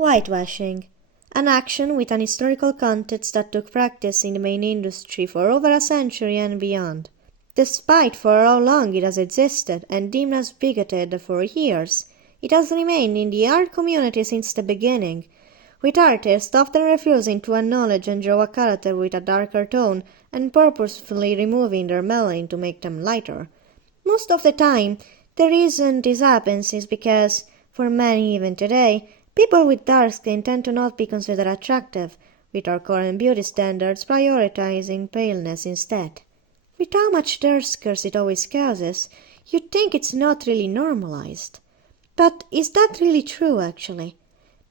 Whitewashing, an action with an historical context that took practice in the main industry for over a century and beyond. Despite for how long it has existed and deemed as bigoted for years, it has remained in the art community since the beginning, with artists often refusing to acknowledge and draw a character with a darker tone and purposefully removing their melanin to make them lighter. Most of the time, the reason this happens is because, for many even today, people with dark skin tend to not be considered attractive, with our current beauty standards prioritizing paleness instead. With how much dark scars it always causes, you'd think it's not really normalized. But is that really true, actually?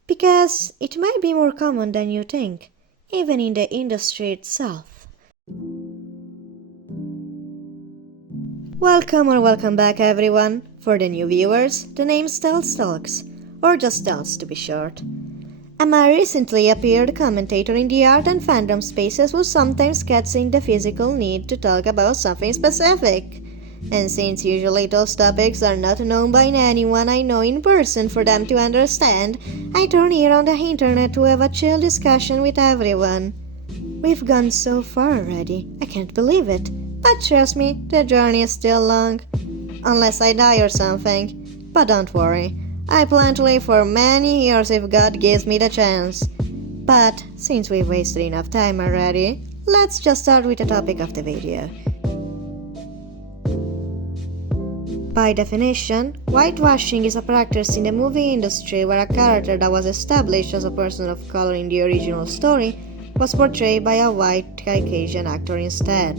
Because it might be more common than you think, even in the industry itself. Welcome back everyone. For the new viewers, the name's Stellx Talks, or just Stellx to be short. I'm a recently appeared commentator in the art and fandom spaces who sometimes gets in the physical need to talk about something specific. And since usually those topics are not known by anyone I know in person for them to understand, I turn here on the internet to have a chill discussion with everyone. We've gone so far already, I can't believe it. But trust me, the journey is still long. Unless I die or something. But don't worry, I plan to live for many years if God gives me the chance. But since we've wasted enough time already, let's just start with the topic of the video. By definition, whitewashing is a practice in the movie industry where a character that was established as a person of color in the original story was portrayed by a white Caucasian actor instead.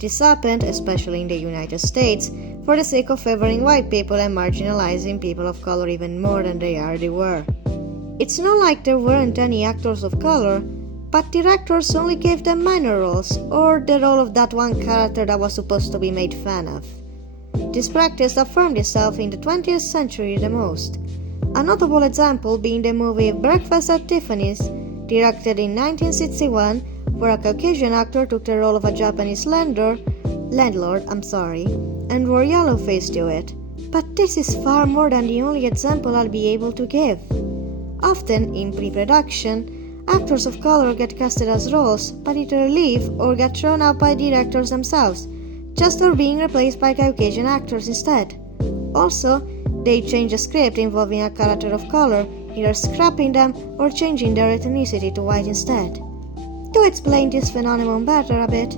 This happened, especially in the United States, for the sake of favoring white people and marginalizing people of color even more than they already were. It's not like there weren't any actors of color, but directors only gave them minor roles, or the role of that one character that was supposed to be made fun of. This practice affirmed itself in the 20th century the most. A notable example being the movie Breakfast at Tiffany's, directed in 1961, where a Caucasian actor took the role of a Japanese landlord, and wore yellowface to it. But this is far more than the only example I'll be able to give. Often, in pre-production, actors of color get casted as roles, but either leave or get thrown out by directors themselves, just for being replaced by Caucasian actors instead. Also, they change a script involving a character of color, either scrapping them or changing their ethnicity to white instead. To explain this phenomenon better a bit,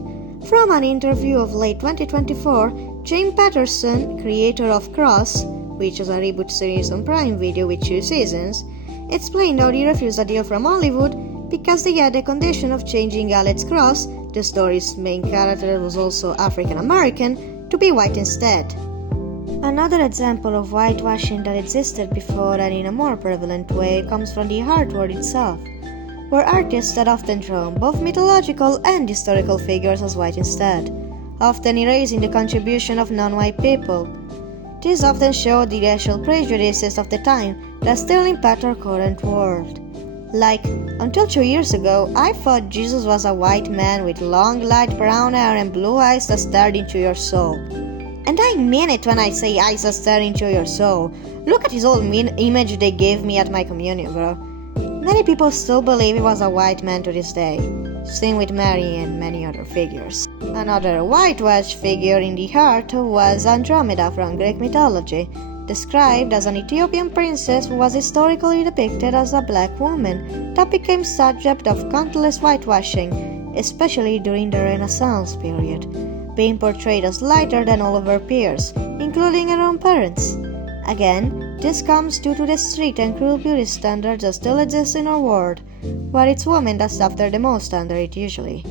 from an interview of late 2024, Jane Patterson, creator of Cross, which is a reboot series on Prime Video with 2 seasons, explained how he refused a deal from Hollywood because they had the condition of changing Alex Cross, the story's main character who was also African American, to be white instead. Another example of whitewashing that existed before and in a more prevalent way comes from the art world itself, where artists had often drawn both mythological and historical figures as white instead, often erasing the contribution of non-white people. This often showed the racial prejudices of the time that still impact our current world. Like, until 2 years ago, I thought Jesus was a white man with long light brown hair and blue eyes that stared into your soul. And I mean it when I say eyes that stare into your soul. Look at his old image they gave me at my communion, bro. Many people still believe he was a white man to this day. Same with Mary and many other figures. Another whitewashed figure in the art was Andromeda from Greek mythology, described as an Ethiopian princess who was historically depicted as a black woman that became subject of countless whitewashing, especially during the Renaissance period, being portrayed as lighter than all of her peers, including her own parents. Again, this comes due to the strict and cruel beauty standards that still exist in our world, where it's women that suffer the most under it usually.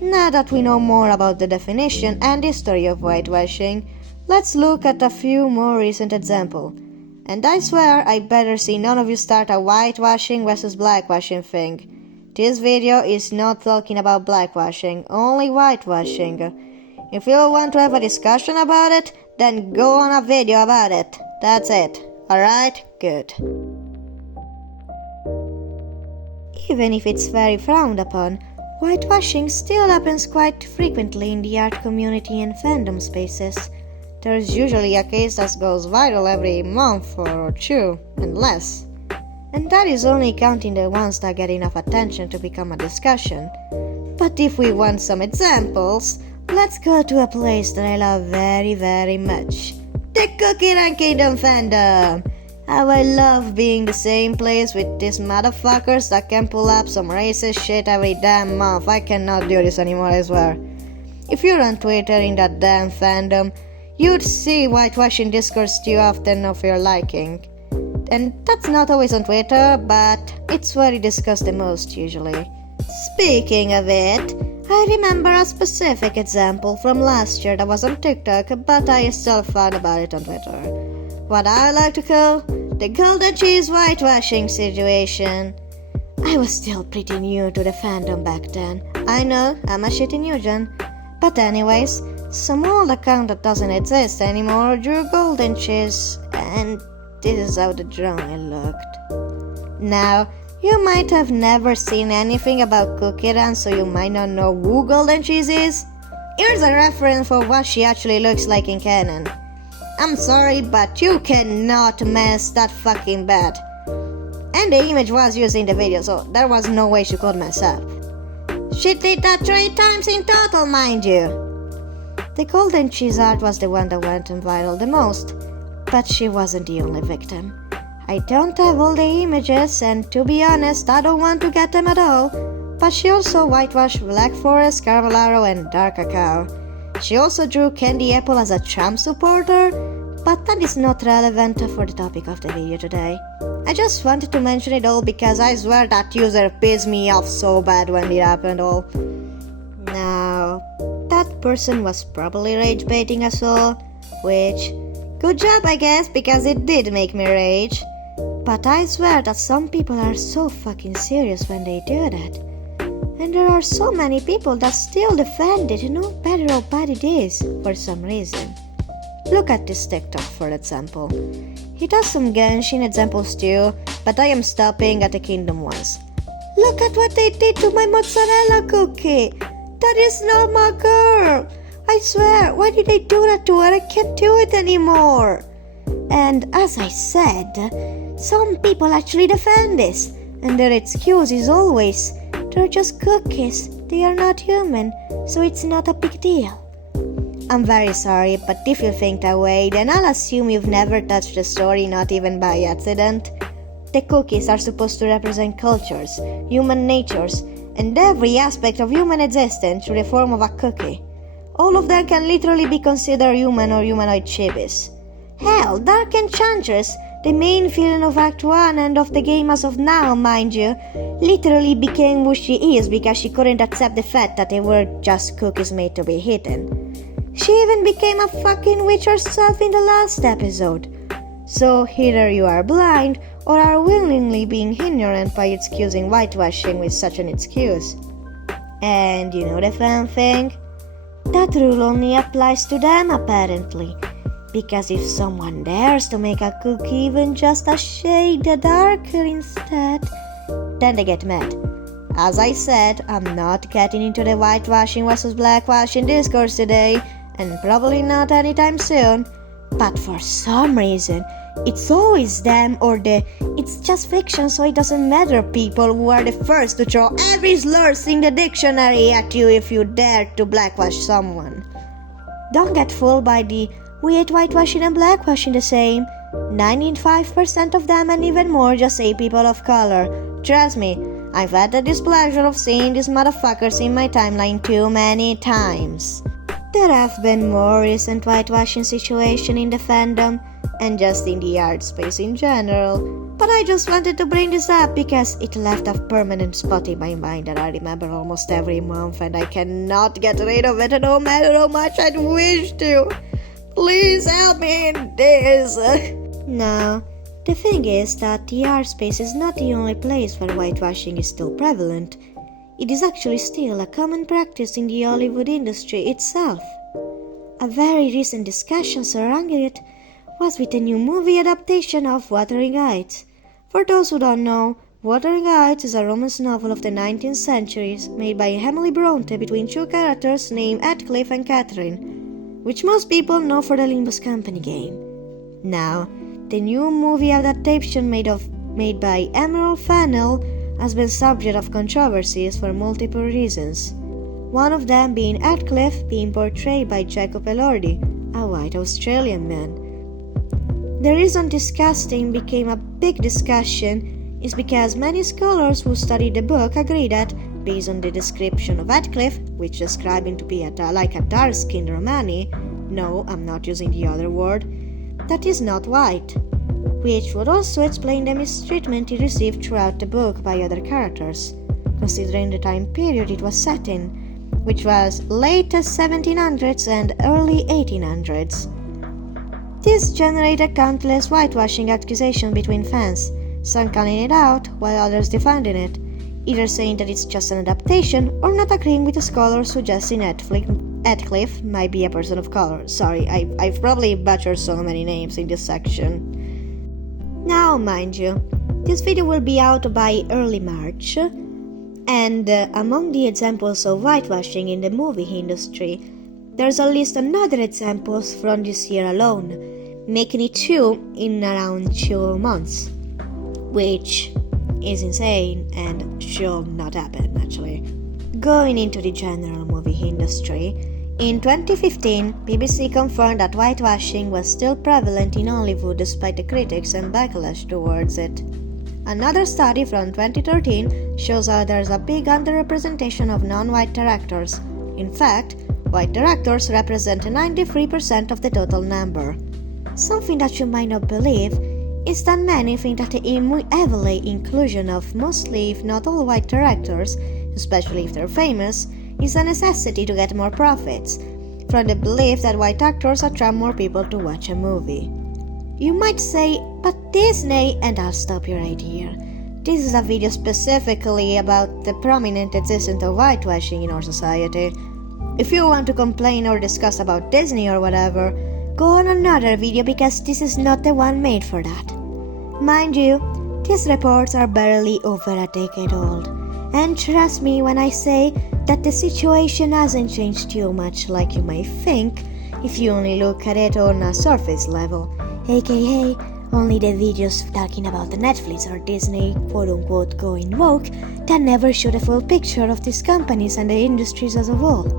Now that we know more about the definition and history of whitewashing, let's look at a few more recent examples. And I swear I better see none of you start a whitewashing versus blackwashing thing. This video is not talking about blackwashing, only whitewashing. If you want to have a discussion about it, then go on a video about it. That's it. Alright? Good. Even if it's very frowned upon, whitewashing still happens quite frequently in the art community and fandom spaces. There's usually a case that goes viral every month or 2, and less. and that is only counting the ones that get enough attention to become a discussion. But if we want some examples, let's go to a place that I love very, very much. The Cookie and Kingdom fandom! How I love being the same place with these motherfuckers that can pull up some racist shit every damn month. I cannot do this anymore, I swear. If you're on Twitter in that damn fandom, you'd see whitewashing discourse too often of your liking. And that's not always on Twitter, but it's where it discussed the most usually. Speaking of it, I remember a specific example from last year that was on TikTok, but I still found about it on Twitter. What I like to call the golden cheese whitewashing situation. I was still pretty new to the fandom back then. I know, I'm a shitty newgen. But anyways, some old account that doesn't exist anymore drew golden cheese, and this is how the drawing looked. Now, you might have never seen anything about Cookie Run, so you might not know who golden cheese is. Here's a reference for what she actually looks like in canon. I'm sorry, but you cannot mess that fucking bad. And the image was used in the video, so there was no way she could mess up. She did that 3 times in total, mind you. The golden cheese art was the one that went viral the most, but she wasn't the only victim. I don't have all the images, and to be honest, I don't want to get them at all, but she also whitewashed Black Forest, Carvalaro, and Dark Cacao. She also drew Candy Apple as a Trump supporter, but that is not relevant for the topic of the video today. I just wanted to mention it all because I swear that user pissed me off so bad when it happened all. Now, that person was probably rage baiting us all, which, good job I guess, because it did make me rage. But I swear that some people are so fucking serious when they do that. And there are so many people that still defend it no matter how bad it is, for some reason. Look at this TikTok for example. It has some Genshin examples too, but I am stopping at the Kingdom ones. Look at what they did to my mozzarella cookie! That is not my girl! I swear, why did they do that to her? I can't do it anymore! And as I said, some people actually defend this, and their excuse is always, they're just cookies, they are not human, so it's not a big deal. I'm very sorry, but if you think that way, then I'll assume you've never touched the story, not even by accident. The cookies are supposed to represent cultures, human natures, and every aspect of human existence through the form of a cookie. All of them can literally be considered human or humanoid chibis. Hell, Dark Enchantress, the main villain of Act 1 and of the game as of now, mind you, literally became who she is because she couldn't accept the fact that they were just cookies made to be eaten. She even became a fucking witch herself in the last episode. So either you are blind or are willingly being ignorant by excusing whitewashing with such an excuse. And you know the fun thing? That rule only applies to them apparently. Because if someone dares to make a cookie even just a shade darker instead, then they get mad. As I said, I'm not getting into the whitewashing versus blackwashing discourse today, and probably not anytime soon. But for some reason, it's always them or the "it's just fiction so it doesn't matter" people who are the first to throw every slurs in the dictionary at you if you dare to blackwash someone. Don't get fooled by the "we hate whitewashing and blackwashing the same." 95% of them and even more just say people of color. Trust me, I've had the displeasure of seeing these motherfuckers in my timeline too many times. There have been more recent whitewashing situations in the fandom, and just in the art space in general, but I just wanted to bring this up because it left a permanent spot in my mind that I remember almost every month and I cannot get rid of it no matter how much I'd wish to. Please help me in this. Now, the thing is that the art space is not the only place where whitewashing is still prevalent. It is actually still a common practice in the Hollywood industry itself. A very recent discussion surrounding it was with a new movie adaptation of Wuthering Heights. For those who don't know, Wuthering Heights is a romance novel of the 19th century made by Emily Bronte between two characters named Heathcliff and Catherine, which most people know for the Limbus Company game. Now, the new movie adaptation made of made by Emerald Fennell, has been subject of controversies for multiple reasons. One of them being Heathcliff being portrayed by Jacob Elordi, a white Australian man. The reason this casting became a big discussion is because many scholars who studied the book agree that, based on the description of Heathcliff, which described him to be like a dark-skinned Romani, no, I'm not using the other word, that is not white, which would also explain the mistreatment he received throughout the book by other characters, considering the time period it was set in, which was late 1700s and early 1800s. This generated countless whitewashing accusations between fans, some calling it out while others defending it, either saying that it's just an adaptation or not agreeing with the scholars suggesting Heathcliff might be a person of color. Sorry, I've probably butchered so many names in this section. Now, mind you, this video will be out by early March, and among the examples of whitewashing in the movie industry, there's at least another examples from this year alone, making it 2 in around 2 months, which is insane and should not happen actually. Going into the general movie industry, in 2015, BBC confirmed that whitewashing was still prevalent in Hollywood despite the critics and backlash towards it. Another study from 2013 shows how there's a big underrepresentation of non-white directors. In fact, white directors represent 93% of the total number. Something that you might not believe is that many think that the heavily inclusion of mostly if not all white directors, especially if they're famous, is a necessity to get more profits, from the belief that white actors attract more people to watch a movie. You might say, but Disney, and I'll stop you right here. This is a video specifically about the prominent existence of whitewashing in our society. If you want to complain or discuss about Disney or whatever, go on another video because this is not the one made for that. Mind you, these reports are barely over a decade old, and trust me when I say that the situation hasn't changed too much like you might think if you only look at it on a surface level, aka only the videos talking about the Netflix or Disney quote-unquote going woke that never show the full picture of these companies and the industries as a whole.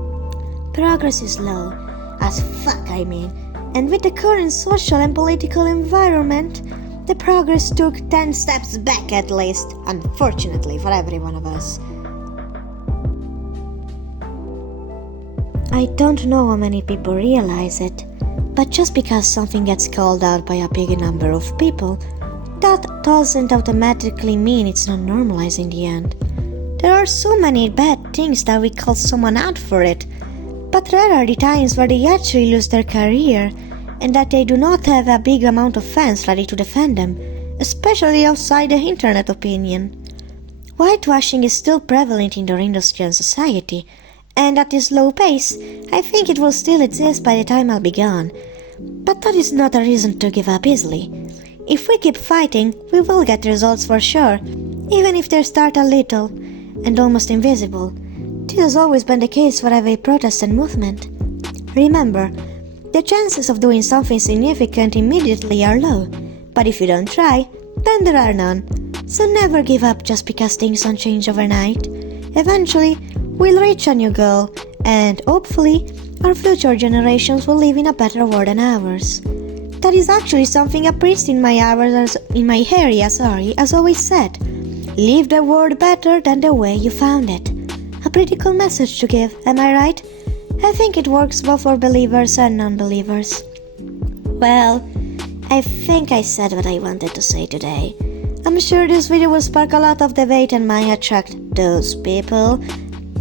Progress is slow, as fuck I mean, and with the current social and political environment, the progress took 10 steps back at least, unfortunately for every one of us. I don't know how many people realize it, but just because something gets called out by a big number of people, that doesn't automatically mean it's not normalized in the end. There are so many bad things that we call someone out for it, but rare are the times where they actually lose their career and that they do not have a big amount of fans ready to defend them, especially outside the internet opinion. Whitewashing is still prevalent in our industry and society, and at this low pace, I think it will still exist by the time I'll be gone. But that is not a reason to give up easily. If we keep fighting, we will get results for sure, even if they start a little and almost invisible. This has always been the case for every protest and movement. Remember, the chances of doing something significant immediately are low, but if you don't try, then there are none. So never give up just because things don't change overnight. Eventually, we'll reach a new goal, and hopefully, our future generations will live in a better world than ours. That is actually something a priest in my area has always said. Leave the world better than the way you found it. A pretty cool message to give, am I right? I think it works both for believers and non-believers. Well, I think I said what I wanted to say today. I'm sure this video will spark a lot of debate and might attract those people,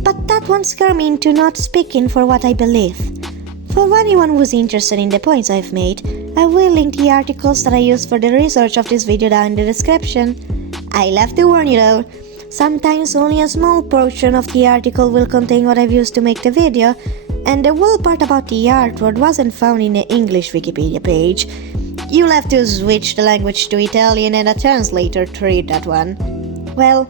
but that won't scare me into not speaking for what I believe. For anyone who's interested in the points I've made, I will link the articles that I used for the research of this video down in the description. I'll have to warn you though, sometimes only a small portion of the article will contain what I've used to make the video, and the whole part about the artwork wasn't found in the English Wikipedia page. You'll have to switch the language to Italian and a translator to read that one. Well,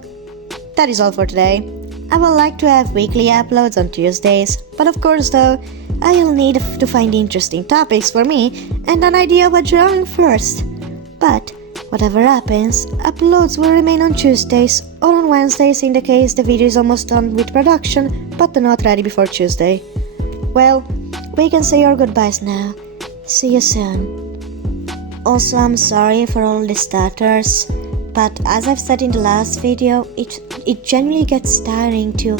that is all for today. I would like to have weekly uploads on Tuesdays, but of course though, I'll need to find interesting topics for me and an idea of a drawing first. But Whatever happens, uploads will remain on Tuesdays or on Wednesdays in the case the video is almost done with production but not ready before Tuesday. Well, we can say our goodbyes now. See you soon. Also, I'm sorry for all the stutters, but as I've said in the last video, it genuinely gets tiring to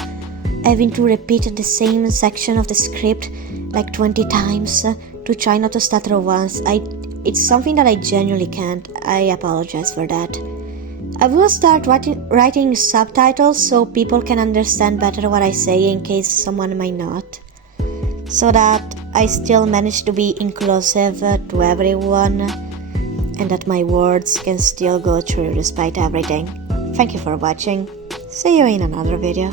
having to repeat the same section of the script like 20 times to try not to stutter once. It's something that I genuinely can't. I apologize for that. I will start writing subtitles so people can understand better what I say in case someone might not, so that I still manage to be inclusive to everyone and that my words can still go through despite everything. Thank you for watching. See you in another video.